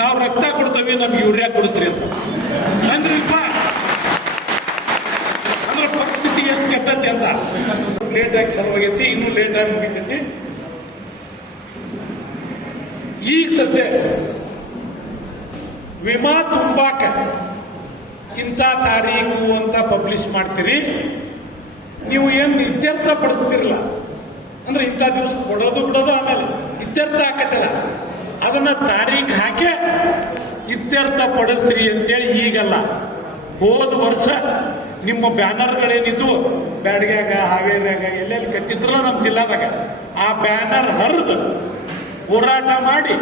ನಾವು ರಕ್ತ ಕೊಡ್ತೇವೆ, ನಮ್ಗೆ ಯೂರಿಯಾ ಕೊಡಿಸ್ರಿ ಅಂತ ಅಂದ್ರಿಪ್ಪ. ಅಂದ್ರೆ ಪರಿಸ್ಥಿತಿ ಎಷ್ಟು ಕೆಟ್ಟತಿ ಅಂತ. ಲೇಟ್ ಆಗಿ ಶುರುವಾಗೈತಿ, ಇನ್ನೂ ಲೇಟ್ ಆಗಿ ಮುಗಿತೈತಿ. ಈಗ ಸದ್ಯ ವಿಮಾ ತುಂಬಾಕ ಇಂಥ ತಾರೀಕು ಅಂತ ಪಬ್ಲಿಷ್ ಮಾಡ್ತೀರಿ, ನೀವು ಏನು ಇತ್ಯರ್ಥ ಪಡಿಸ್ತಿರಲ್ಲ. ಅಂದ್ರೆ ಇಂಥ ದಿವಸ ಕೊಡೋದು ಬಿಡೋದು, ಆಮೇಲೆ ಇತ್ಯರ್ಥ ಹಾಕತ್ತಲ್ಲ, ಅದನ್ನ ತಾರೀಖು ಹಾಕಿ ಇತ್ಯರ್ಥ ಪಡಿಸ್ರಿ ಅಂತೇಳಿ. ಈಗಲ್ಲ, ಹೋದ ವರ್ಷ ನಿಮ್ಮ ಬ್ಯಾನರ್ಗಳೇನಿದ್ದು ಬ್ಯಾಡಗ್ಯಾಗ, ಹಾವೇರಿಯಾಗ ಎಲ್ಲೆಲ್ಲಿ ಕಟ್ಟಿದ್ರಲ್ಲ ನಮ್ಮ ಜಿಲ್ಲಾದಾಗ, ಆ ಬ್ಯಾನರ್ ಹರಿದು ಹೋರಾಟ ಮಾಡಿ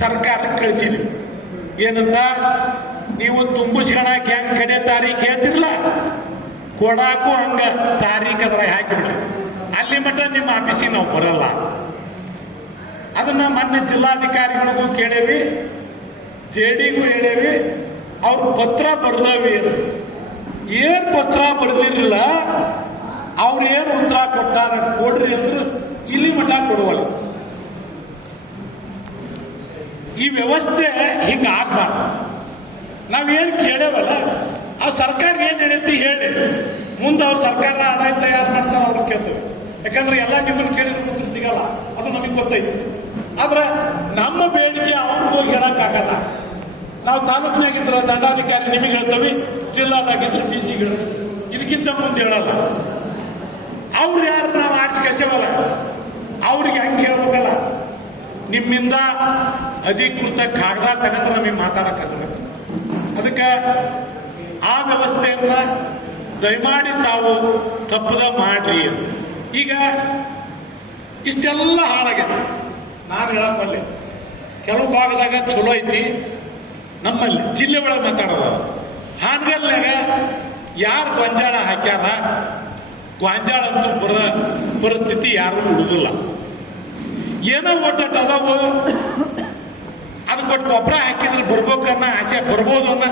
ಸರ್ಕಾರಕ್ಕೆ ಕಳಿಸಿದ್ವಿ. ಏನಂತ, ನೀವು ತುಂಬಿಸ್ಕೊಳಕ್ ಹೆಂಗ್ ಕಡೆ ತಾರೀಖು ಹೇಳ್ತಿರ್ಲ, ಕೊಡಾಕು ಹಂಗ ತಾರೀಖ್ ಅದ್ರ ಹಾಕಿಬಿಡ್ರಿ. ಅಲ್ಲಿ ಮಟ್ಟ ನಿಮ್ಮ ಆಫೀಸಿಗೆ ನಾವು ಬರಲ್ಲ. ಅದನ್ನ ಮೊನ್ನೆ ಜಿಲ್ಲಾಧಿಕಾರಿಗಳಿಗೂ ಕೇಳೇವಿ, ಜೆಡಿಗೂ ಹೇಳೇವಿ. ಅವ್ರು ಪತ್ರ ಬರೆದವಿ. ಏನ್ ಪತ್ರ ಬರೆದಿರಲಿಲ್ಲ, ಅವ್ರು ಏನು ಉತ್ತರ ಕೊಟ್ಟಾರ ಕೊಡ್ರಿ ಅಂದ್ರೆ ಇಲ್ಲಿ ಮಟ್ಟ ಕೊಡುವಲ್ಲ. ಈ ವ್ಯವಸ್ಥೆ ಹಿಂಗ ಆಗ್ಬಾರ್ದು. ನಾವೇನ್ ಕೇಳೇವಲ್ಲ, ಆ ಸರ್ಕಾರ ಏನ್ ನಡೆಯುತ್ತೆ ಹೇಳಿ, ಮುಂದೆ ಅವ್ರ ಸರ್ಕಾರ ಆದಾಯ ತಯಾರು ಮಾಡ್ತಾರ, ಅವ್ರು ಕೇಳ್ತೇವೆ. ಯಾಕಂದ್ರೆ ಎಲ್ಲ ನಿಮ್ಮನ್ನು ಕೇಳಿದ್ರೆ ಉತ್ತರ ಸಿಗಲ್ಲ, ಅದು ನಮಗೆ ಗೊತ್ತೈತಿ. ಆದ್ರೆ ನಮ್ಮ ಬೇಡಿಕೆ ಅವ್ರಿಗೆ ಹೋಗಿ ಹೇಳಕ್ಕಾಗಲ್ಲ. ನಾವು ತಾಲೂಕಿನಾಗಿದ್ರೆ ದಂಡಾಧಿಕಾರಿ ನಿಮಗೆ ಹೇಳ್ತೇವೆ, ಜಿಲ್ಲಾದಾಗಿದ್ರೆ ಡಿಸಿಗಳು, ಇದಕ್ಕಿಂತ ಮುಂದೆ ಹೇಳಲ್ಲ. ಅವ್ರು ಯಾರು ನಾವು ಆಚೆ ಕಸೇವಲ್ಲ, ಅವ್ರಿಗೆ ಹಂಗೆ ಹೇಳ್ಬೇಕಲ್ಲ. ನಿಮ್ಮಿಂದ ಅಧಿಕೃತ ಕಾಗದ ತಗೊಂಡು ನಮಗೆ ಮಾತಾಡಕ್ಕಾಗಲ್ಲ. ಅದಕ್ಕೆ ಆ ವ್ಯವಸ್ಥೆಯನ್ನ ದಯಮಾಡಿ ತಾವು ತಪ್ಪದ ಮಾಡ್ರಿ. ಈಗ ಇಷ್ಟೆಲ್ಲ ಹಾಳಾಗಿದೆ. ನಾನು ಹೇಳಪ್ಪಲ್ಲಿ ಕೆಲವು ಭಾಗದಾಗ ಚಲೋ ಐತಿ, ನಮ್ಮಲ್ಲಿ ಜಿಲ್ಲೆ ಒಳಗೆ ಮಾತಾಡೋದು. ಹಾನಗಲ್ನಾಗ ಯಾರು ಗೊಂಜಾಳ ಹಾಕ್ಯಾರ, ಗೊಂಜಾಳ ಅಂತೂ ಬರ ಪರಿಸ್ಥಿತಿ ಯಾರು ಹುಡುಗಿಲ್ಲ. ಏನೋ ಒಟ್ಟಟ್ಟು ಅದಾವು, ಅದು ಕೊಟ್ಟು ಗೊಬ್ಬರ ಹಾಕಿದ್ರೆ ಬರ್ಬೇಕನ್ನ ಆಸೆ, ಬರ್ಬೋದು ಅನ್ನೋ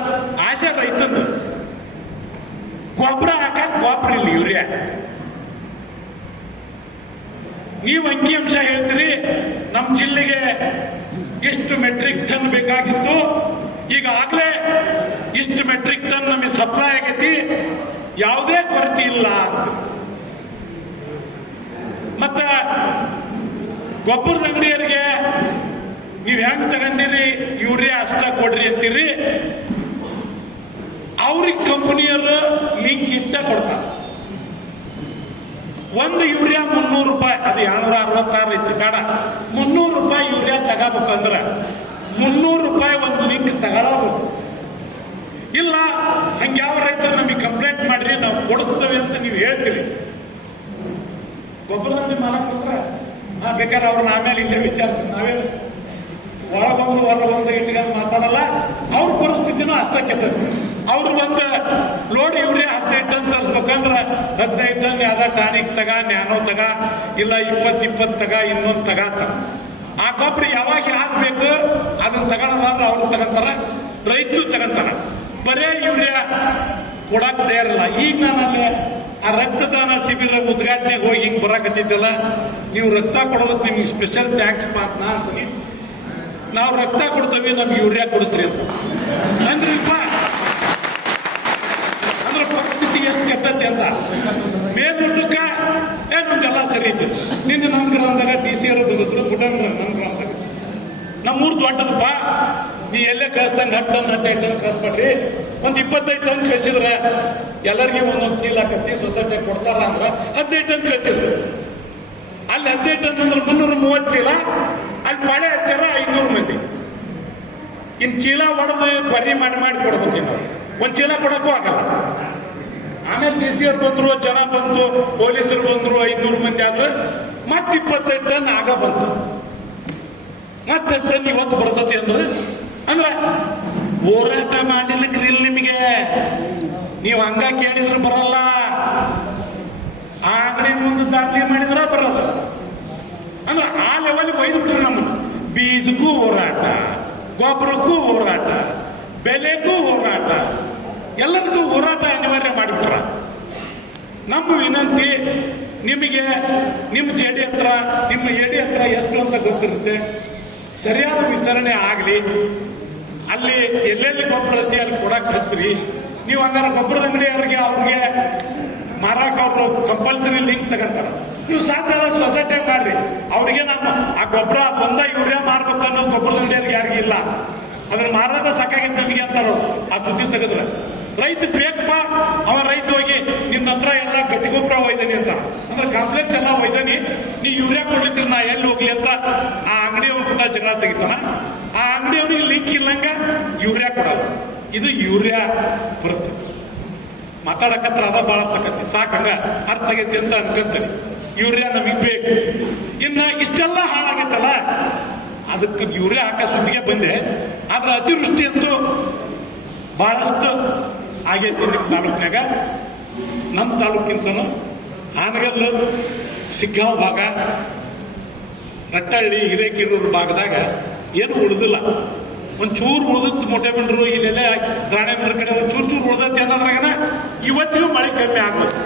ಆಸೆ ರೈತಂದು. ಗೊಬ್ಬರ ಹಾಕಕ್ ಗೊಬ್ಬರ ಇಲ್ಲ, ಯೂರಿಯಾ. ನೀವು ಅಂಕಿಅಂಶ ಹೇಳ್ತೀರಿ, ನಮ್ಮ ಜಿಲ್ಲೆಗೆ ಇಷ್ಟು ಮೆಟ್ರಿಕ್ ಟನ್ ಬೇಕಾಗಿತ್ತು, ಈಗಾಗಲೇ ಇಷ್ಟು ಮೆಟ್ರಿಕ್ ಟನ್ ನಮಗೆ ಸಪ್ಲೈ ಆಗೈತಿ, ಯಾವುದೇ ಕೊರತೆ ಇಲ್ಲ ಅಂತ. ಮತ್ತ ಗೊಬ್ಬರದ ಅಂಗಡಿಯರಿಗೆ ನೀವು ಹೆಂಗ್ ತಗೊಂಡಿರಿ, ಯೂರಿಯಾ ಅಷ್ಟ ಕೊಡ್ರಿ ಅಂತೀರಿ, ಅವ್ರಿಗೆ ಕಂಪನಿಯವರು ಲಿಂಕ್ ಇಟ್ಟ ಕೊಡ್ತಾರೆ. ಒಂದು ಯೂರಿಯಾ 300 ರೂಪಾಯಿ, ಅದು 266 ಐತಿ ಬೇಡ, 300 ರೂಪಾಯಿ ಯೂರಿಯಾ ತಗೋಬೇಕಂದ್ರೆ 300 ರೂಪಾಯಿ ಒಂದು ಲಿಂಕ್ ತಗೊಳ್ಳೋದು ಇಲ್ಲ. ಹಂಗೆ ಯಾವ ರೈತರು ನಮಗೆ ಕಂಪ್ಲೇಂಟ್ ಮಾಡ್ರಿ, ನಾವು ಕೊಡಿಸ್ತೇವೆ ಅಂತ ನೀವು ಹೇಳ್ತೀರಿ. ಗೊಬ್ಬರದಲ್ಲಿ ಮಾಲಕ್ ಕೊಟ್ರೆ ಬೇಕಾದ್ರೆ ಅವ್ರನ್ನ ಆಮೇಲೆ ಇಲ್ಲೇ ವಿಚಾರಿಸ್ತೀವಿ. ನಾವೇ ಹೊರಗೊಂದು ಇಟ್ಕೊಂಡು ಮಾತಾಡಲ್ಲ. ಅವ್ರ ಪರಿಸ್ಥಿತಿನೂ ಅಷ್ಟೇ ಕೆಟ್ಟದ್ದು. ಅವ್ರು ಒಂದು ಲೋಡ್ ಯೂರಿಯಾ 15 ಟನ್ ತರಿಸ್ಬೇಕಂದ್ರೆ 15 ಟನ್ ಯಾವ್ದ ಟಾನಿಕ್ ತಗ, ನ್ಯಾನೋ ತಗ, ಇಲ್ಲ 20 ತಗ, ಇನ್ನೊಂದು ತಗತ. ಆ ಗೊಬ್ಬರ ಯಾವಾಗ ಹಾಕ್ಬೇಕು ಅದನ್ನ ತಗೊಳ್ಳೋದಾದ್ರೆ ಅವ್ರು ತಗೊಂತಾರ, ರೈತರು ತಗೊಂತಾರ. ಬರೇ ಯೂರಿಯಾ ಕೊಡಕ್ ತಯಾರಿಲ್ಲ. ಈಗ ನಾನಲ್ಲಿ ಆ ರಕ್ತದಾನ ಶಿಬಿರ ಉದ್ಘಾಟನೆಗೆ ಹೋಗಿ ಹಿಂಗೆ ಬರಾಕತ್ತಿದ್ದಲ್ಲ, ನೀವು ರಕ್ತ ಕೊಡೋದಕ್ಕೆ ನಿಮ್ಗೆ ಸ್ಪೆಷಲ್ ಥ್ಯಾಂಕ್ಸ್ ಮಾತನಾ ಅಂತೀನಿ. ನಾವು ರಕ್ತ ಕೊಡ್ತೇವೆ, ನಮ್ಗೆ ಯೂರಿಯಾ ಕೊಡಿಸ್ರಿ ಅಂತ ಅಂದ್ರಿಪ್ಪ. ಅಂದ್ರೆ ಪರಿಸ್ಥಿತಿ ಎಷ್ಟು ಕೆಟ್ಟತಿ ಅಂತ. ಮೇಲ್ಮುಟ್ಟಕ್ಕ ನಮ್ಗೆಲ್ಲ ಸರಿ ಐತಿ. ನಿನ್ನೆ ನಮ್ಮ ಗ್ರಾಮದಾಗ DC ಅವರು ಬಂದಿದ್ರು, ಬುಡನ್ ನಮ್ಮ ಗ್ರಾಮದಾಗ. ನಮ್ಮೂರು ದೊಡ್ಡದಪ್ಪ, ನೀ ಎಲ್ಲೇ ಕಳಿಸ್ದಂಗೆ 10 ಟನ್ 15 ಟನ್ ಕಳಿಸ್ಬೇಡ್ರಿ. ಒಂದು 25 ಟನ್ ಕಳಿಸಿದ್ರೆ ಎಲ್ಲರಿಗೂ ಒಂದೊಂದು ಚೀಲ ಕತ್ತಿ ಸೊಸೈಟಿ ಕೊಡ್ತಾರ ಅಂದ್ರೆ 15 ಟನ್ ಕಳಿಸಿದ್ರು. ಅಲ್ಲಿ 15 ಟನ್ ಅಂದ್ರೆ 330 ಚೀಲ. ಅಲ್ಲಿ ಪಾಳೆ ಹಚ್ಚಾರ 500 ಮಂದಿ. ಇನ್ ಚೀಲ ಹೊಡೆದು ಬರಿ ಮಾಡಿ ಕೊಡ್ಬೇಕು. ನಾವು ಒಂದ್ ಚೀಲ ಕೊಡಕ್ಕೂ ಆಗಲ್ಲ. ಆಮೇಲೆ DC ಅವ್ರು ಬಂದ್ರು, ಜನ ಬಂದು, ಪೊಲೀಸರು ಬಂದ್ರು, 500 ಮಂದಿ ಆದ್ರೆ ಮತ್ತೆ 25 ಟನ್ ಆಗ ಬಂತು. ಮತ್ತೆ ಟನ್ ಇವತ್ತು ಬರ್ತತಿ ಅಂದ್ರೆ ಹೋರಾಟ ಮಾಡಲಿಕ್ಕೆ ನಿಮಗೆ ನೀವು ಹಂಗ ಕೇಳಿದ್ರು ಬರಲ್ಲ. ಆ ಅಂಗಡಿ ಮುಂದೆ ದಾಖಲೆ ಮಾಡಿದ್ರ ಬರಲ್ಲ. ಅಂದ್ರೆ ಆ ಲೆವೆಲ್ ಒಯ್ದು ಬಿಟ್ರೆ ನಮ್ಮನ್ನು. ಬೀಜಕ್ಕೂ ಹೋರಾಟ, ಗೊಬ್ಬರಕ್ಕೂ ಹೋರಾಟ, ಬೆಲೆಗೂ ಹೋರಾಟ, ಎಲ್ಲದಕ್ಕೂ ಹೋರಾಟ ಅನಿವಾರ್ಯ ಮಾಡಿಬಿಟ್ರ. ನಮ್ಮ ವಿನಂತಿ ನಿಮಗೆ, ನಿಮ್ಮ ಜೆಡಿ ಹತ್ರ, ನಿಮ್ಮ ಎಡಿ ಹತ್ರ ಎಷ್ಟು ಅಂತ ಗೊತ್ತಿರುತ್ತೆ. ಸರಿಯಾದ ವಿತರಣೆ ಆಗಲಿ. ಅಲ್ಲಿ ಎಲ್ಲೆಲ್ಲಿ ಗೊಬ್ಬರ ಐತಿ ಅಲ್ಲಿ ಕೊಡಕ್ ಹಚ್ಚ್ರಿ. ನೀವು ಹಂಗಾರೆ ಗೊಬ್ಬರದ ಅಂಗಡಿಯವ್ರಿಗೆ ಅವ್ರಿಗೆ ಮಾರಾಕ ಅವರು ಕಂಪಲ್ಸರಿ ಲಿಂಕ್ ತಗೊಂತಾರ. ನೀವು ಸಾಧ್ಯ ಸೊಸೈಟಿ ಮಾಡ್ರಿ, ಅವ್ರಿಗೆ ನಮ್ಮ ಆ ಗೊಬ್ಬರ ಒಂದ ಯೂರಿಯಾ ಮಾರ್ಬೇಕು ಅನ್ನೋದು ಗೊಬ್ಬರದ ಅಂಗಡಿಯವ್ರಿಗೆ ಯಾರಿಗೂ ಇಲ್ಲ. ಅದನ್ನ ಮಾರಾಟ ಸಾಕಾಗಿತ್ತು ನಮಗೆ ಅಂತಾರೋ ಆ ಸುದ್ದಿ ತೆಗೆದ್ರೆ. ರೈತ ಬೇಕಪ್ಪ, ಅವ ರೈತ ಹೋಗಿ ನಿನ್ನ ಹತ್ರ ಎಲ್ಲ ಗಟ್ಟಿ ಗೊಬ್ಬರ ಒಯ್ದಾನಿ ಅಂತ ಅಂದ್ರೆ ಕಾಂಪ್ಲೆಕ್ಸ್ ಎಲ್ಲ ಒಯ್ದಾನಿ, ನೀ ಯೂರಿಯಾ ಕೊಡ್ಲಿಕ್ಕೆ ನಾ ಎಲ್ಲಿ ಹೋಗ್ಲಿ ಅಂತ ಆ ಅಂಗಡಿಯವ್ರ ಕೂಡ ಜಗಳ ತೆಗಿತಾನ. ಆ ಅಂಗಡಿಯವ್ರಿಗೆ ಲಿಂಕ್ ಇಲ್ಲಂಗ ಯೂರಿಯಾ ಕೊಡೋದು. ಇದು ಯೂರಿಯಾ ಪರಿಸ್ಥಿತಿ. ಮಾತಾಡಕತ್ರ ಅದ ಬಾಳ ತಕತಿ ಸಾಕಂಗ ಅರ್ಥ ಆಗೈತಿ ಅಂತ ಅನ್ಕೊಂತೀನಿ. ಯೂರಿಯಾ ನಮಗ್ ಬೇಕು. ಇನ್ನ ಇಷ್ಟೆಲ್ಲ ಹಾಳಾಗೈತಲ್ಲ, ಅದಕ್ಕೆ ಯೂರಿಯಾ ಹಾಕ ಸುದ್ದಿಗೆ ಬಂದೆ. ಆದ್ರೆ ಅತಿವೃಷ್ಟಿ ಅಂತೂ ಬಹಳಷ್ಟು ಆಗೈತಿ ನಿಮ್ಮ ತಾಲೂಕಿನಾಗ. ನಮ್ಮ ತಾಲೂಕಿಂತನೂ ಹಾನಗಲ್ಲು, ಸಿಗ್ಗಾಂವ್ ಭಾಗ, ರಟ್ಟಹಳ್ಳಿ, ಹಿರೇಕೆರೂರು ಭಾಗದಾಗ ಏನು ಉಳಿದಿಲ್ಲ. ಒಂಚೂರು ಉಳಿದತ್ತು ಮೊಟ್ಟೆ ಬಿಂಡ್ರು ಇಲ್ಲೆಲ್ಲ ರಾಣೆಬೆನ್ನೂರು ಕಡೆ ಒಂಚೂರು ಚೂರು ಉಳಿದತ್ತೆ ಅನ್ನೋದ್ರಾಗನ ಇವತ್ತಿಗೂ ಮಳೆ ಕಮ್ಮಿ ಆಗೋದು.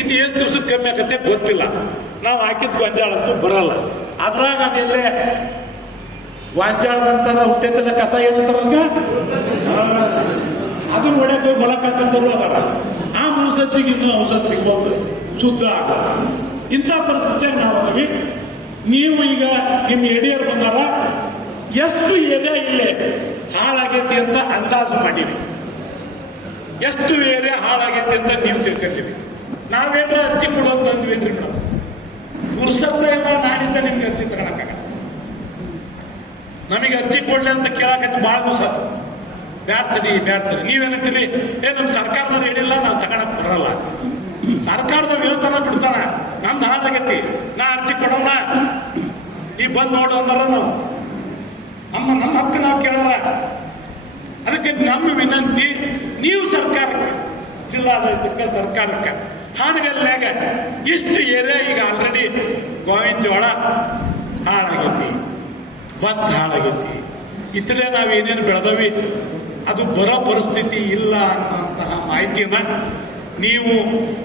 ಇನ್ನು ಎಷ್ಟು ದಿವಸಕ್ಕೆ ಕಮ್ಮಿ ಆಗತ್ತೆ ಗೊತ್ತಿಲ್ಲ. ನಾವು ಹಾಕಿದ ಗೊಂಜಾಳ ಅಂತೂ ಬರಲ್ಲ. ಅದ್ರಾಗ ಅದೆಲ್ಲೇ ಗೊಂಜಾಳ ನಂತರ ಹುಟ್ಟೆತ್ತದ ಕಸ ಏನಂತಾರಂಗ ಅದನ್ನ ಹೊಡೆಯಕ್ಕೆ ಹೋಗಿ ಮೊಳಕಂತಂದ್ರು ಅದಾರ. ಆ ಮುನ್ಸಜ್ಜಿಗೆ ಇನ್ನೂ ಔಷಧ ಸಿಗ್ಬೋದು, ಶುದ್ಧ ಆಗ. ಇಂಥ ಪರಿಸ್ಥಿತಿಯಾಗ ನಾವು ಅದೀವಿ. ನೀವು ಈಗ ನಿಮ್ಮ ಯಡಿಯೂರು ಬಂದಾರ, ಎಷ್ಟು ಏರಿಯಾ ಇಲ್ಲೇ ಹಾಳಾಗೈತಿ ಅಂತ ಅಂದಾಜು ಮಾಡೀವಿ. ಎಷ್ಟು ಏರಿಯಾ ಹಾಳಾಗೈತಿ ಅಂತ ನೀವು ತಿಳ್ಕೊತೀವಿ. ನಾವೇನೋ ಅರ್ಜಿ ಕೊಡೋದು ಅಂದ್ವೇನ್ರಿ ಮೇಡಮ್? ಪುರುಷತ್ವ ಎಲ್ಲ ನಾಡಿಂದ ನಿಮ್ಗೆ ಅರ್ಜಿ ತಗೊಳಕ್ಕಾಗ. ನಮಗೆ ಅರ್ಜಿ ಕೊಡ್ಲಿ ಅಂತ ಕೇಳಕತ್ತಿ ಭಾಳ ದಿವಸ ಬ್ಯಾಡ್ತದೆ. ನೀವೇನಂತೀರಿ, ನಮ್ಮ ಸರ್ಕಾರದವ್ರು ಹೇಳಿಲ್ಲ, ನಾವು ತಗೊಳಕ್ ಬರಲ್ಲ. ಸರ್ಕಾರದ ವಿರೋಧನ ಬಿಡ್ತಾನ, ನಮ್ದು ಹಾಳಾಗೈತಿ, ನಾ ಅರ್ಜಿ ಕೊಡೋಣ, ಈ ಬಂದು ನೋಡು ಅಂದಾರ. ನಾವು ನಮ್ಮ ಹಕ್ಕು ನಾವು ಕೇಳಲ್ಲ. ಅದಕ್ಕೆ ನಮ್ಮ ವಿನಂತಿ, ನೀವು ಸರ್ಕಾರಕ್ಕೆ, ಜಿಲ್ಲಾಡಳಿತಕ್ಕೆ, ಸರ್ಕಾರಕ್ಕೆ, ಹಾನಗಲ್ನಾಗ ಇಷ್ಟು ಏರಿಯಾ ಈಗ ಆಲ್ರೆಡಿ ಗೋವಿನ ಜೋಳ ಹಾಳಾಗೈತಿ, ಭತ್ತ ಹಾಳಾಗೈತಿ, ಇತರೆ ನಾವೇನೇನು ಬೆಳೆದವಿ ಅದು ಬರೋ ಪರಿಸ್ಥಿತಿ ಇಲ್ಲ ಅನ್ನುವಂತಹ ಮಾಹಿತಿಯನ್ನ ನೀವು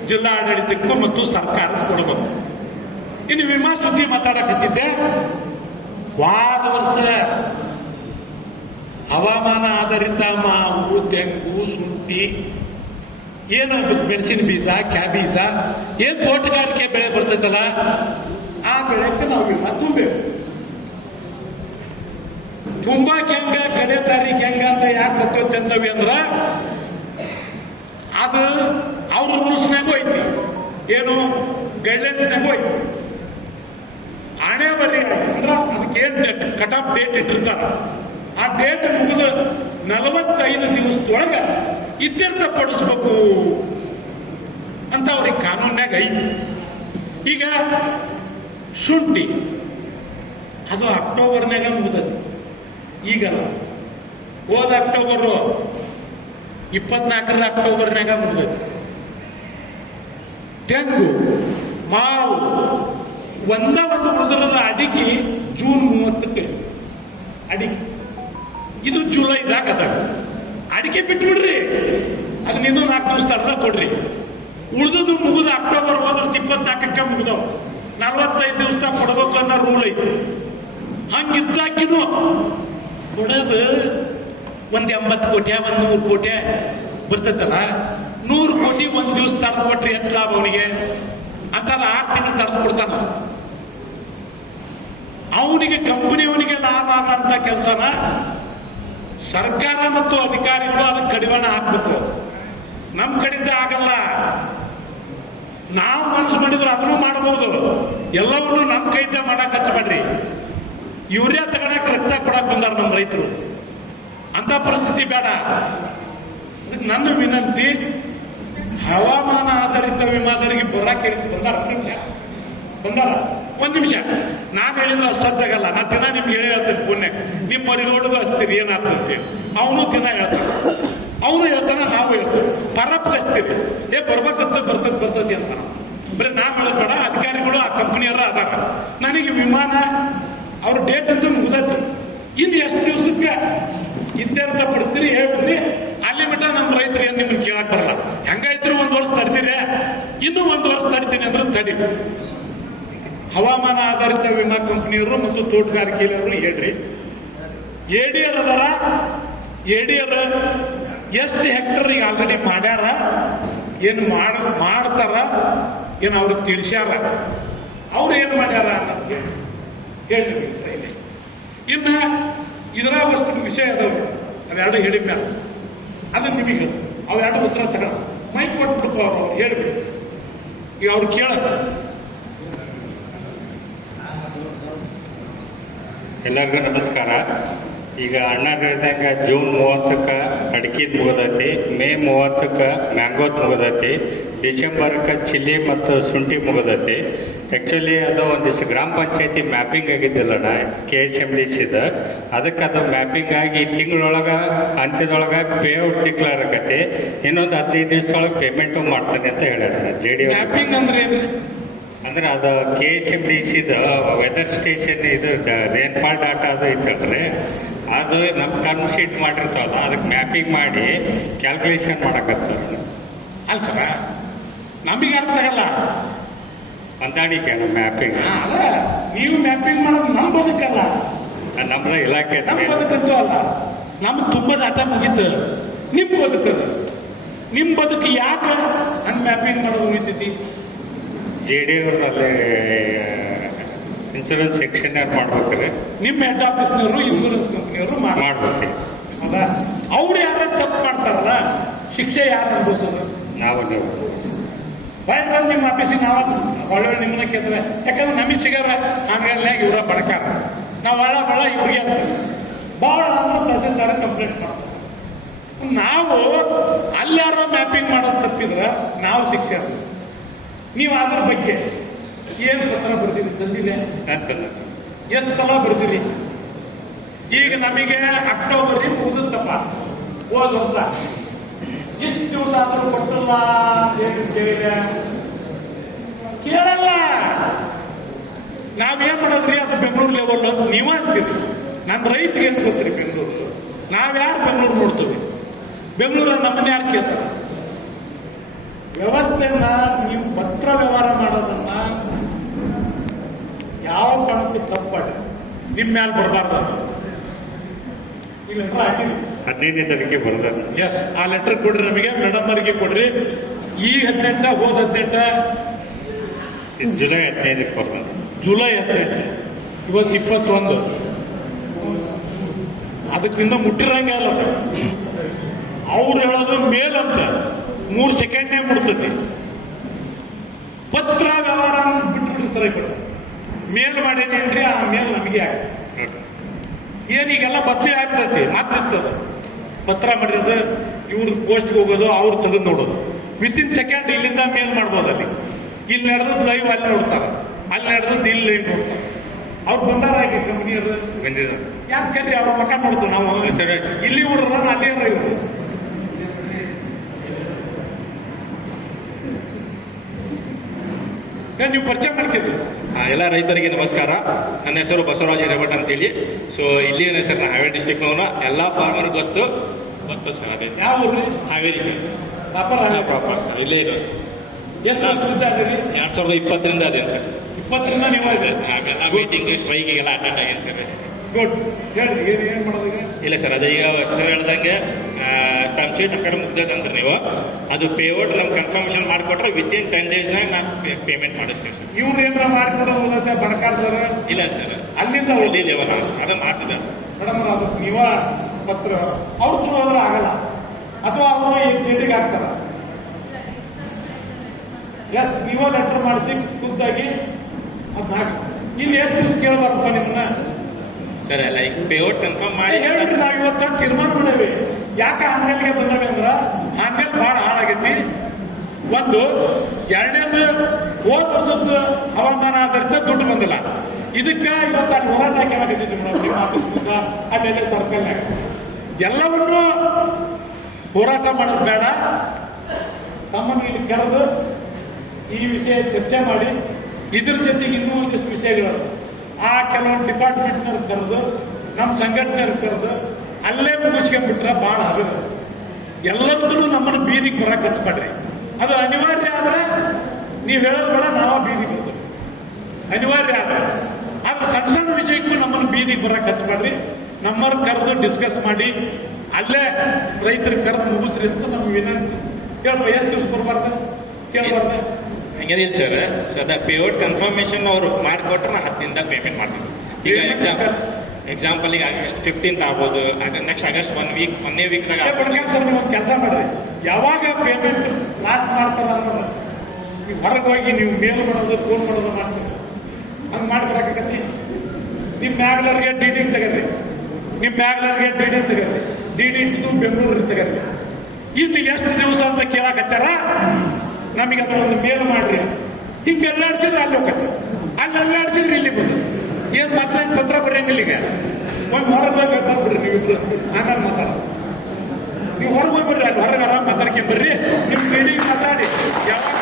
ಜಿಲ್ಲಾಡಳಿತಕ್ಕೂ ಮತ್ತು ಸರ್ಕಾರ ಕೊಡಬೇಕು. ಇನ್ನು ವಿಮಾ ಸುದ್ದಿ ಮಾತಾಡಕತ್ತಿದ್ದೆ. ವಾರ ವರ್ಷ ಹವಾಮಾನ ಆಧಾರಿತ ಮಾವು, ತೆಂಗು, ಶುಂಠಿ, ಏನು ಮೆಣಸಿನ ಬೀಜ, ಕ್ಯಾಬೀಜ, ಏನ್ ತೋಟಗಾರಿಕೆ ಬೆಳೆ ಬರ್ತೈತಲ್ಲ ಆ ಬೆಳೆಗೆ ನಾವು ವಿಮಾ ತುಂಬಬೇಕು. ತುಂಬಾಕ್ ಹೆಂಗ, ಕಡೆ ತಾರೀಖ್ ಹೆಂಗ ಅಂತ ಯಾಕೆ ಗೊತ್ತೈತೆ ಅಂತವಿ ಅಂದ್ರ ಅದು ಅವ್ರ ರೂಲ್ಸ್ನಾಗೂ ಐತಿ, ಏನು ಗೈಡ್ಲೈನ್ಸ್ನಾಗೂ ಐತಿ. ಆಣೆವರಿ ಅಂದ್ರ ಅದಕ್ಕೇನ್ ಕಟ್ ಆಫ್ ಡೇಟ್ ಇಟ್ಟಿರ್ತಾರ, ಆ ಡೇಟ್ ಮುಗಿದು 45 ದಿವಸದೊಳಗೆ ಇತ್ಯರ್ಥ ಪಡಿಸ್ಬೇಕು ಅಂತ ಅವ್ರಿಗೆ ಕಾನೂನ್ಯಾಗ ಐತಿ. ಈಗ ಶುಂಠಿ ಅದು ಅಕ್ಟೋಬರ್ನಾಗ ಮುಗಿದದು. ಈಗ ಹೋದ ಅಕ್ಟೋಬರ್ 24 ಅಕ್ಟೋಬರ್ನಾಗ ಮುಗಿದದು. ತೆಂಗು, ಮಾವು ಒಂದು ಉಳಿದಿರೋದ ಅಡಿಕೆ ಜೂನ್ 30ಕ್ಕೆ ಅಡಿಕೆ, ಇದು ಜುಲೈದಾಗ ಅದ. ಅಡಿಕೆ ಬಿಟ್ಬಿಡ್ರಿ, ಅದನ್ನ ಇನ್ನೂ 4 ದಿವಸ ತಡದ ಕೊಡ್ರಿ. ಉಳಿದು ಮುಗಿದ ಅಕ್ಟೋಬರ್ ಹೋದ್ರೆ 24ಕ್ಕೆ ಮುಗಿದವು. 45 ದಿವಸ ಕೊಡಬೇಕು ಅನ್ನೋ ರೂಲ್ ಐತಿ. ಹಂಗಿದ್ದಾಕಿನೂ ಕೊಡೋದು ಒಂದ್ 80 ಕೋಟಿ, 100 ಕೋಟಿ ಬರ್ತೈತಲ್ಲ. 100 ಕೋಟಿ ಒಂದ್ ದಿವಸ ತಡೆದು ಕೊಟ್ರಿ ಎಷ್ಟು ಲಾಭ ಅವನಿಗೆ ಅಂತ 6 ತಿಂಗಳು ತಡೆದು ಕೊಡ್ತಾನ. ಅವನಿಗೆ, ಕಂಪನಿಯವನಿಗೆ ಲಾಭ ಆಗಂತ ಕೆಲಸನ ಸರ್ಕಾರ ಮತ್ತು ಅಧಿಕಾರಿಗಳು ಅದಕ್ಕೆ ಕಡಿವಾಣ ಹಾಕ್ಬೇಕು. ನಮ್ಮ ಕಡೆಯಿಂದ ಆಗಲ್ಲ. ನಾವು ಮನಸ್ಸು ಮಾಡಿದ್ರೆ ಅದನ್ನು ಮಾಡಬಹುದು. ಎಲ್ಲವನ್ನೂ ನಮ್ಮ ಕೈಯಿಂದ ಮಾಡಕ್ ಹಚ್ಚಬೇಡ್ರಿ. ಯೂರಿಯಾ ತಗೊಳಕ್ ರಕ್ತ ಕೊಡಕ್ ಬಂದಾರ ನಮ್ಮ ರೈತರು. ಅಂತ ಪರಿಸ್ಥಿತಿ ಬೇಡ. ಅದಕ್ಕೆ ನನ್ನ ವಿನಂತಿ, ಹವಾಮಾನ ಆಧಾರಿತ ವಿಮಾದರಿಗೆ ಬರಕ್ಕೆ ಬಂದಾರ. ಒಂದ್ ನಿಮಿಷ ನಾನು ಹೇಳಿದ್ರೆ ಸಜ್ಜಾಗಲ್ಲ. ನಾ ದಿನ ನಿಮ್ಗೆ ಹೇಳಿ ಹೇಳ್ತೀನಿ, ಪುಣ್ಯ ನಿಮ್ಮ ಮರಿಗೋಡಿಗೂ ಹಚ್ತೀರಿ ಏನಾಗ್ತಂತೆ. ಅವನು ದಿನ ಹೇಳ್ತಾನೆ, ಅವನು ಹೇಳ್ತಾನೆ, ನಾವು ಹೇಳ್ತೀವಿ, ಪರಪ್ ಹಚ್ತೀವಿ, ಬರ್ಬೇಕಂತ ಬರ್ತದೆ ಅಂತ. ಬರೀ ನಾ ಹೇಳೋದ್ ಬೇಡ, ಅಧಿಕಾರಿಗಳು ಆ ಕಂಪನಿಯರ ಅದಾರ. ನನಗೆ ವಿಮಾನ ಅವ್ರ ಡೇಟ್ ಅಂತ ಮುಗಿದತ್ತು. ಇನ್ನು ಎಷ್ಟು ದಿವಸಕ್ಕೆ ಇತ್ಯರ್ಥ ಪಡಿಸ್ತೀರಿ ಹೇಳ್ಬಿಡ್ರಿ. ಅಲ್ಲಿ ಮಟ್ಟ ನಮ್ಮ ರೈತರು ಏನ್ ನಿಮ್ಮನ್ನು ಕೇಳಕ್ ಬರಲ್ಲ. ಹೆಂಗಾಯ್ತು 1 ವರ್ಷ ತಡ್ತೀರಿ, ಇನ್ನೂ 1 ವರ್ಷ ತಡಿತೀನಿ ಅಂದ್ರೆ ತಡಿ. ಹವಾಮಾನ ಆಧಾರಿತ ವಿಮಾ ಕಂಪನಿಯವರು ಮತ್ತು ತೋಟಗಾರಿಕೆಯವರು ಹೇಳ್ರಿ. ಎಡಿಆರ್ ಅದಾರ, ಎಡಿಯರು ಎಷ್ಟು ಹೆಕ್ಟರ್ ಈಗ ಆಲ್ರೆಡಿ ಮಾಡ್ಯಾರ, ಏನು ಮಾಡ್ತಾರ, ಏನು ಅವ್ರಿಗೆ ತಿಳಿಸ್ಯಾರ, ಅವ್ರು ಏನು ಮಾಡ್ಯಾರ ಅನ್ನೋದಕ್ಕೆ ಹೇಳಿ. ಇನ್ನು ಇದರ ವಸ್ತು ವಿಷಯ ಅದಾವ, ಅವೆರಡು ಹೇಳಿದ್ನ ಅದು ನಿಮಗೆ ಅವೆರಡು ಉತ್ತರ ತಗೊಂಡು ಮೈಕ್ ಕೊಟ್ಬಿಟ್ಟು ಅವ್ರು ಹೇಳ್ಬೇಕು. ಈಗ ಅವ್ರು ಕೇಳ ಎಲ್ಲರಿಗೂ ನಮಸ್ಕಾರ. ಈಗ ಅಣ್ಣ ಹೇಳಿದಾಗ ಜೂನ್ 30ಕ್ಕೆ ಅಡಿಕೆದು ಮುಗಿದೈತಿ, ಮೇ 30ಕ್ಕೆ ಮ್ಯಾಂಗೋದ್ ಮುಗಿದೈತಿ, ಡಿಸೆಂಬರ್ಕ್ಕೆ ಚಿಲ್ಲಿ ಮತ್ತು ಶುಂಠಿ ಮುಗಿದೈತಿ. ಆ್ಯಕ್ಚುಲಿ ಅದು ಒಂದಿಷ್ಟು ಗ್ರಾಮ ಪಂಚಾಯತಿ ಮ್ಯಾಪಿಂಗ್ ಆಗಿದ್ದಿಲ್ಲಣ್ಣ KSMDCದ, ಅದಕ್ಕೆ ಅದು ಮ್ಯಾಪಿಂಗ್ ಆಗಿ ತಿಂಗಳೊಳಗೆ ಅಂತ್ಯದೊಳಗೆ ಪೇಔಟ್ ಡಿಕ್ಲೇರ್ ಆಗತ್ತೆ. ಇನ್ನೊಂದು 15 ದಿವಸದೊಳಗೆ ಪೇಮೆಂಟು ಮಾಡ್ತಾನೆ ಅಂತ ಹೇಳ್ಯಾರ. JD ಮ್ಯಾಪಿಂಗ್ ಅಂದ್ರೆ ಅಂದ್ರೆ ಅದು KSMDCದ ವೆದರ್ ಸ್ಟೇಷನ್ ಇದು ರೇನ್ಫಾಲ್ ಡಾಟಾ ಅದು ಇತ್ತಂದ್ರೆ ಅದು ನಮ್ಮ ಟರ್ಮ್ ಶೀಟ್ ಮಾಡಿರ್ತಾವಲ್ಲ ಅದಕ್ಕೆ ಮ್ಯಾಪಿಂಗ್ ಮಾಡಿ ಕ್ಯಾಲ್ಕುಲೇಷನ್ ಮಾಡಕತ್ತಾರೆ. ಅಲ್ಲ ಸರ, ನಮಗೆ ಅರ್ಥ ಆಗಲ್ಲ ಹೊಂದಾಣಿಕೆ ಮ್ಯಾಪಿಂಗ್. ಅಲ್ಲ, ನೀವು ಮ್ಯಾಪಿಂಗ್ ಮಾಡೋದು ನಮ್ಮ ಬದುಕಲ್ಲ, ನಮ್ಮ ಇಲಾಖೆ ನಮ್ಮ ಬದುಕಂತೂ ಅಲ್ಲ. ನಮ್ಗೆ ತುಂಬ ಡಾಟಾ ಮುಗೀತು, ನಿಮ್ಮ ಬದುಕದು. ನಿಮ್ಮ ಬದುಕು ಯಾಕೆ ಹಂಗೆ ಮ್ಯಾಪಿಂಗ್ ಮಾಡೋದು ಉಳಿತೈತಿ? JD ಅವ್ರಲ್ಲಿ ಇನ್ಶೂರೆನ್ಸ್ ಸೆಕ್ಷನ್ ಮಾಡ್ಬೇಕ್ರಿ. ನಿಮ್ಮ ಹೆಡ್ ಆಫೀಸ್ನವರು ಇನ್ಶೂರೆನ್ಸ್ ಕಂಪ್ನಿಯವರು ಮಾಡ್ಬೇಕು. ಹೌದಾ? ಅವ್ರು ಯಾರು ತಪ್ಪು ಮಾಡ್ತಾರಲ್ಲ, ಶಿಕ್ಷೆ ಯಾರು ಅನುಭವಿಸೋದು? ನಾವು ಬಂದು ನಿಮ್ಮ ಆಫೀಸಿಗೆ ನಾವು ಒಳ್ಳೆ ನಿಮ್ಮನ್ನ ಕೇಳ್ತೇವೆ. ಯಾಕಂದ್ರೆ ನಮಗೆ ಸಿಗಾರ ಆಮೇಲೆ ಇವರ ಬಡಕಾರ ನಾವು ಭಾಳ ಇವ್ರಿಗೆ ಭಾಳ ತಹಸೀಲ್ದಾರ ಕಂಪ್ಲೇಂಟ್ ಮಾಡ್ತೀವಿ. ನಾವು ಅಲ್ಲಾರ ಮ್ಯಾಪಿಂಗ್ ಮಾಡೋದು ತಪ್ಪಿದ್ರೆ ನಾವು ಶಿಕ್ಷೆ. ನೀವು ಅದ್ರ ಬಗ್ಗೆ ಏನು ಪತ್ರ ಬರ್ತೀರಿ ತಂದಿದೆ? ಎಷ್ಟು ಸಲ ಬರ್ತೀರಿ? ಈಗ ನಮಗೆ ಅಕ್ಟೋಬರ್ ಮುಗಿದತ್ತಪ್ಪ ಹೋದ ವರ್ಷ, ಎಷ್ಟು ದಿವಸ ಆದರೂ ಕೊಟ್ಟಿಲ್ಲ ಏನು ಕೇಳಿದೆ? ಕೇಳಲ್ಲ. ನಾವೇನ್ ಮಾಡೋದ್ರಿ? ಅದು ಬೆಂಗಳೂರು ಲೆವೆಲ್ ನೀವ ಅಂತೀರಿ. ನನ್ನ ರೈತರಿಗೆ ಏನು ಗೊತ್ತ್ರಿ ಬೆಂಗಳೂರು? ನಾವ್ಯಾರು ಬೆಂಗಳೂರು ನೋಡ್ತೀವಿ? ಬೆಂಗಳೂರ ನಮ್ಮನ್ನ ಯಾರು ಕೇಳ್ತಾರೆ? ವ್ಯವಸ್ಥೆಯನ್ನ ನೀವು ಪತ್ರ ವ್ಯವಹಾರ ಮಾಡೋದನ್ನ ಯಾವ ಕಾರಣಕ್ಕೂ ತಪ್ಪಾಡಿ ನಿಮ್ಮ ಮ್ಯಾಲ ಬರಬಾರ್ದು. ಈ ಲೆಟರ್ ಹಾಕಿರಿ, 15ನೇ ತಾರೀಕಿಗೆ ಬರೋದು. ಎಸ್, ಆ ಲೆಟರ್ ಕೊಡ್ರಿ ನಮಗೆ, ಮೇಡಮ್ ಅವರಿಗೆ ಕೊಡ್ರಿ. ಈ 18 ಹೋದ 18 ಜುಲೈ 15ಕ್ಕೆ ಬರ್ತದೆ. ಜುಲೈ 18, ಇವತ್ತು 21. ಅದಕ್ಕಿಂತ ಮುಟ್ಟಿರಂಗೆ ಅಲ್ಲ. ಅವ್ರು ಹೇಳೋದು ಮೇಲಂತ 3 ಸೆಕೆಂಡ್ನೇ ಮುಡ್ತೈತಿ. ಪತ್ರ ವ್ಯವಹಾರ ಬಿಟ್ಬಿಟ್ರೆ ಸರಿ ಕೊಡ. ಮೇಲ್ ಮಾಡೇನೇನ್ರಿ, ಆ ಮೇಲ್ ನಮಗೆ ಏನೀಗೆಲ್ಲ ಬದಲಿ ಆಗ್ತೈತಿ. ಮಾತಿರ್ತದ ಪತ್ರ ಮಾಡಿರೋದು, ಇವ್ರ ಪೋಸ್ಟ್ಗೆ ಹೋಗೋದು, ಅವ್ರು ತೆಗೆದು ನೋಡೋದು. ವಿತಿನ್ ಸೆಕೆಂಡ್ ಇಲ್ಲಿಂದ ಮೇಲ್ ಮಾಡ್ಬೋದು. ಇಲ್ಲಿ ನಡೆದದ್ದು ಲೈವ್ ಅಲ್ಲಿ ನೋಡ್ತಾರೆ, ಅಲ್ಲಿ ನಡೆದದ್ದು ಇಲ್ಲಿ ಲೈವ್ ನೋಡ್ತಾರೆ. ಅವ್ರು ಬಂದಾರಾಗಿ ಕಂಪ್ನಿಯವರು ಬಂದಿದ್ದಾರೆ. ಯಾಕಂದ್ರೆ ಅವ್ರ ಮಕ್ಕ ನೋಡ್ತೀವಿ ನಾವು. ಇಲ್ಲಿ ಊರ ಅಲ್ಲೇ ಇವರು ನೀವು ಪರಿಚಯ ಮಾಡ್ತೀವಿ. ಎಲ್ಲ ರೈತರಿಗೆ ನಮಸ್ಕಾರ. ನನ್ನ ಹೆಸರು ಬಸವರಾಜ್ ಹಿರೇಮಠ ಅಂತೇಳಿ. ಸೊ ಇಲ್ಲಿ ಸರ್ ನಾ ಹಾವೇರಿ ಡಿಸ್ಟಿಕ್ನವನು. ಎಲ್ಲ ಫಾರ್ಮರ್ ಗೊತ್ತು ಸರ್. ಅದೇ ಯಾವ ಊರು? ಹಾವೇರಿ ಸರ್. ಪ್ರಾಪರ್ ಇಲ್ಲೇ ಇರೋದು. ಎಷ್ಟು ವರ್ಷದಿಂದ ಅದೀರಿ? 2020ರಿಂದ ಅದೇನು ಸರ್. 20ರಿಂದ ನೀವು ಇದೆ. ಆಮೇಲೆ ಮೀಟಿಂಗ್ ಸ್ಟ್ರೈಕಿಗೆಲ್ಲ ಅಟೆಂಡ್ ಆಗೇನು ಸರ್. ಗುಡ್. ಹೇಳಿ ಏನು ಮಾಡೋದಿದೆ? ಇಲ್ಲ ಸರ್, ಅದೇ ಈಗ ಸರ್ ಹೇಳ್ದಂಗೆ ಟರ್ಮ್ ಶೀಟ್ ಆ ಕಡೆ ಮುಗ್ದದಂದ್ರೆ ನೀವು ಅದು ಪೇಔಟ್ ನಮ್ಗೆ ಕನ್ಫರ್ಮೇಷನ್ ಮಾಡಿಕೊಟ್ರೆ ವಿತಿನ್ 10 ಡೇಸ್ನಾಗ ನಾನು ಪೇಮೆಂಟ್ ಮಾಡಿಸ್ತೀವಿ ಸರ್. ಇವ್ರು ಏನಾರ ಮಾಡಿಕೊಡೋದು ಹೋಗುತ್ತೆ ಬಡಕಾರ್ ಸರ್? ಇಲ್ಲ ಸರ್, ಅಲ್ಲಿಂದ ಇಲ್ಲಿ ಲೆವೆಲ್ ಅದನ್ನು ಮಾಡ್ತಿದ್ದಾರೆ ಮೇಡಮ್. ಅದಕ್ಕೆ ನೀವ ಪತ್ರ ಅವ್ರ ಥ್ರೂ ಹೋದ್ರೆ ಆಗಲ್ಲ, ಅಥವಾ ಅವರು ಈ ಚೇಟಿಗೆ ಹಾಕ್ತಾರ. ಎಸ್, ನೀವ ಲೆಟರ್ ಮಾಡಿಸಿ ಖುದ್ದಾಗಿ ಅದು ಹಾಕಿ. ಇಲ್ಲಿ ಎಷ್ಟು ದಿವಸ ಕೇಳಬಾರ್ದಪ್ಪ ನಿಮ್ಮನ್ನ ಸರ್. ಎಲ್ಲ ಈಗ ಪೇಔಟ್ ಕನ್ಫರ್ಮ್ ಮಾಡಿ ಹೇಳ್ರಿ. ನಾವು ಇವತ್ತ ತೀರ್ಮಾನ ಮಾಡೇವಿ. ಯಾಕೆ ಆನ್ಲೈನ್ಗೆ ಬಂದಾವೆ ಅಂದ್ರ ಆನ್ಲೈನ್ ಭಾಳ ಹಾಳಾಗೈತಿ. ಒಂದು, ಎರಡನೇದು ಹೋದ ವರ್ಷದ ಹವಾಮಾನ ಆಧಾರಿತ ದುಡ್ಡು ಬಂದಿಲ್ಲ. ಇದಕ್ಕೆ ಇವತ್ತು ಅಲ್ಲಿ ಹೋರಾಟ ಹಾಕಿದ್ದೀವಿ ಮೇಡಮ್. ಅಲ್ಲೆಲ್ಲ ಸರ್ಕಲ್ನಾಗ ಎಲ್ಲವನ್ನೂ ಹೋರಾಟ ಮಾಡೋದು ಬೇಡ. ತಮ್ಮನ್ನು ಇಲ್ಲಿ ಕರೆದು ಈ ವಿಷಯ ಚರ್ಚೆ ಮಾಡಿ, ಇದ್ರ ಜೊತೆಗೆ ಇನ್ನೂ ಒಂದಿಷ್ಟು ವಿಷಯಗಳು ಆ ಕೆಲವೊಂದು ಡಿಪಾರ್ಟ್ಮೆಂಟ್ನವ್ರು ಕರೆದು, ನಮ್ಮ ಸಂಘಟನೆಯವ್ರು ಕರೆದು ಅಲ್ಲೇ ಮುಗಿಸ್ಕೊಂಡ್ಬಿಟ್ರೆ ಭಾಳ ಅದು. ಎಲ್ಲದಕ್ಕೂ ನಮ್ಮನ್ನು ಬೀದಿಗೆ ಬರಕ್ಕೆ ಹಚ್ಬೇಡ್ರಿ. ಅದು ಅನಿವಾರ್ಯ ಆದರೆ ನೀವು ಹೇಳೋದು ಬೇಡ, ನಾವ ಬೀದಿಗೆ ಬರ್ತೀವಿ. ಅನಿವಾರ್ಯ ಆದರೆ ಸಣ್ಣ ಸಣ್ಣ ವಿಷಯಕ್ಕೂ ನಮ್ಮನ್ನು ಬೀದಿಗೆ ಬರಕ್ಕೆ ಹಚ್ಬೇಡ್ರಿ. ನಮ್ಮವ್ರು ಕರೆದು ಡಿಸ್ಕಸ್ ಮಾಡಿ ಅಲ್ಲೇ ರೈತರಿಗೆ ಕರೆದು ಮುಗಿಸ್ರಿ ಅಂತ ನಮ್ಗೆ ವಿನಂತಿ. ಕೇಳ್ಬ ಎಷ್ಟು ದಿವಸ ಬರಬಾರ್ದು ಕೇಳಬಾರ್ದು. ಹಂಗೇನಿಲ್ಲ ಸರ್. ಸದಾ ಪೇಔಟ್ ಕನ್ಫರ್ಮೇಶನ್ ಅವರು ಮಾಡಿಕೊಟ್ರೆ ನಾ 10 ದಿನದಾಗ ಪೇಮೆಂಟ್ ಮಾಡ್ತೀನಿ. ಈಗ ಎಕ್ಸಾಂಪಲ್ ಈಗ ಆಗಸ್ಟ್ 15th ಆಗ್ಬೋದು, ನೆಕ್ಸ್ಟ್ ಆಗಸ್ಟ್ 1 ವೀಕ್, 1ನೇ ವೀಕ್ದಾಗ ಸರ್ ನೀವು ಒಂದು ಕೆಲಸ ಮಾಡ್ರಿ, ಯಾವಾಗ ಪೇಮೆಂಟ್ ಲಾಸ್ಟ್ ಮಾಡ್ತಾರ ಅನ್ನೋದು ನೀವು ಹೊರಗೆ ಹೋಗಿ ನೀವು ಮೇಲ್ ಮಾಡೋದು ಫೋನ್ ಮಾಡೋದು ಮಾಡ್ತೀರಿ. ಹಂಗೆ ಮಾಡ್ಕೊಳಕತ್ತಿ. ನಿಮ್ಮ ಬ್ಯಾಗ್ಲರ್ಗೆ ಡಿ.ಡಿ ತೆಗರಿ, ನಿಮ್ಮ ಬ್ಯಾಗ್ಲರ್ಗೆ ಡಿ.ಡಿ ತೆಗರಿ, ಡಿ.ಡಿ ಇದ್ದು ಬೆಂಗಳೂರು ತೆಗರಿ. ಇನ್ನು ಎಷ್ಟು ದಿವಸ ಅಂತ ಕೇಳಾಕತ್ತಾರ, ನಮಗೆ ಅದರ ಒಂದು ಮೇಲ್ ಮಾಡ್ರಿ. ಹಿಂಗೆ ಅಲ್ಲಾಡ್ಸಿದ್ರೆ ಅಲ್ಲಿ ಹೋಗತ್ತೆ, ಅಲ್ಲಿ ಅಲ್ಲಾಡ್ಸಿದ್ರೆ ಇಲ್ಲಿ ಬಂದು ಏನು ಮತ್ತೆ ಪತ್ರ ಬರೆಯಂಗಿಲ್ಲ. ಈಗ ಒಂದು ಹೊರಗೆ ಹೋಗಿ ಬರ್ಬಿಡ್ರಿ ನೀವಿಬ್ರು, ಆಮೇಲೆ ಮಾತಾಡ. ನೀವು ಹೊರಗೆ ಹೋಗ್ಬಿಡ್ರಿ, ಅಲ್ಲಿ ಹೊರಗೆ ಆರಾಮ್ ಮಾತಾಡ್ಕೊಂಡ್ ಬರ್ರಿ. ನಿಮ್ಮ ಮೀಟಿಂಗ್ ಮಾತಾಡಿ ಯಾವಾಗ